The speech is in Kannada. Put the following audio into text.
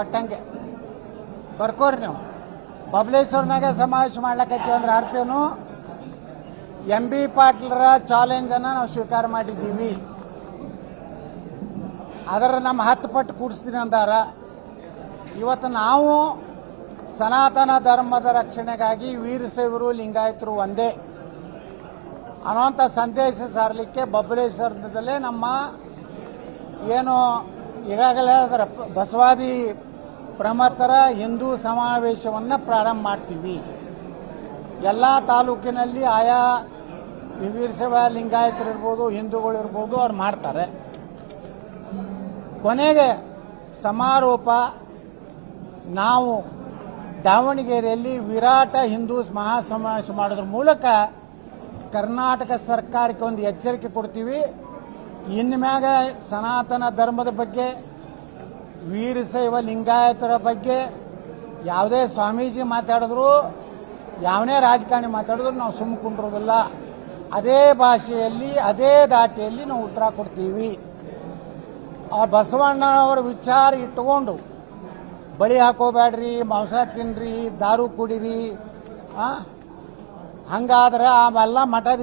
ಒಟ್ಟಂಗೆ ಬರ್ಕೋರಿ ನೀವು. ಬಬಲೇಶ್ವರ್ನಾಗ ಸಮಾವೇಶ ಮಾಡ್ಲಕತ್ತೀವಿ ಅಂದ್ರೆ ಅರ್ಥೇನು? ಎಂ ಬಿ ಪಾಟೀಲ್ರ ಚಾಲೆಂಜನ್ನು ನಾವು ಸ್ವೀಕಾರ ಮಾಡಿದ್ದೀವಿ. ಅದರ ನಮ್ಮ ಹತ್ತು ಪಟ್ಟು ಕೂಡಿಸ್ತೀನಿ ಅಂದಾರ. ಇವತ್ತು ನಾವು ಸನಾತನ ಧರ್ಮದ ರಕ್ಷಣೆಗಾಗಿ ವೀರಶೈವರು ಲಿಂಗಾಯತರು ಒಂದೇ. ಅನ್ನೋಂಥ ಸಂದೇಶ ಸಾರಲಿಕ್ಕೆ ಬಬಲೇಶ್ವರದಲ್ಲೇ ನಮ್ಮ ಏನು ಈಗಾಗಲೇ ಅದರ ಬಸವಾದಿ ಪ್ರಮಥರ ಹಿಂದೂ ಸಮಾವೇಶವನ್ನು ಪ್ರಾರಂಭ ಮಾಡ್ತೀವಿ. ಎಲ್ಲ ತಾಲೂಕಿನಲ್ಲಿ ಆಯಾ ವಿವೀರ್ಸವ ಲಿಂಗಾಯತರು ಹಿಂದೂಗಳಿರ್ಬೋದು ಅವ್ರು ಮಾಡ್ತಾರೆ. ಕೊನೆಗೆ ಸಮಾರೋಪ, ನಾವು ದಾವಣಗೆರೆಯಲ್ಲಿ ವಿರಾಟ ಹಿಂದೂ ಮಹಾಸಮಾವೇಶ ಮಾಡೋದ್ರ ಮೂಲಕ ಕರ್ನಾಟಕ ಸರ್ಕಾರಕ್ಕೆ ಒಂದು ಎಚ್ಚರಿಕೆ ಕೊಡ್ತೀವಿ. ಇನ್ಮ್ಯಾಗ ಸನಾತನ ಧರ್ಮದ ಬಗ್ಗೆ ವೀರಶೈವ ಲಿಂಗಾಯತರ ಬಗ್ಗೆ ಯಾವುದೇ ಸ್ವಾಮೀಜಿ ಮಾತಾಡಿದ್ರು, ಯಾವನೇ ರಾಜಕಾರಣಿ ಮಾತಾಡಿದ್ರು ನಾವು ಸುಮ್ಮ ಕುಂಡಿರೋದಿಲ್ಲ. ಅದೇ ಭಾಷೆಯಲ್ಲಿ, ಅದೇ ದಾಟಿಯಲ್ಲಿ ನಾವು ಉತ್ತರ ಕೊಡ್ತೀವಿ. ಆ ಬಸವಣ್ಣನವರ ವಿಚಾರ ಇಟ್ಕೊಂಡು ಬಳಿ ಹಾಕೋಬೇಡ್ರಿ, ಮಾಂಸ ತಿನ್ರಿ, ದಾರು ಕುಡೀರಿ ಹಂಗಾದ್ರೆ ಆಮೆಲ್ಲ ಮಠದ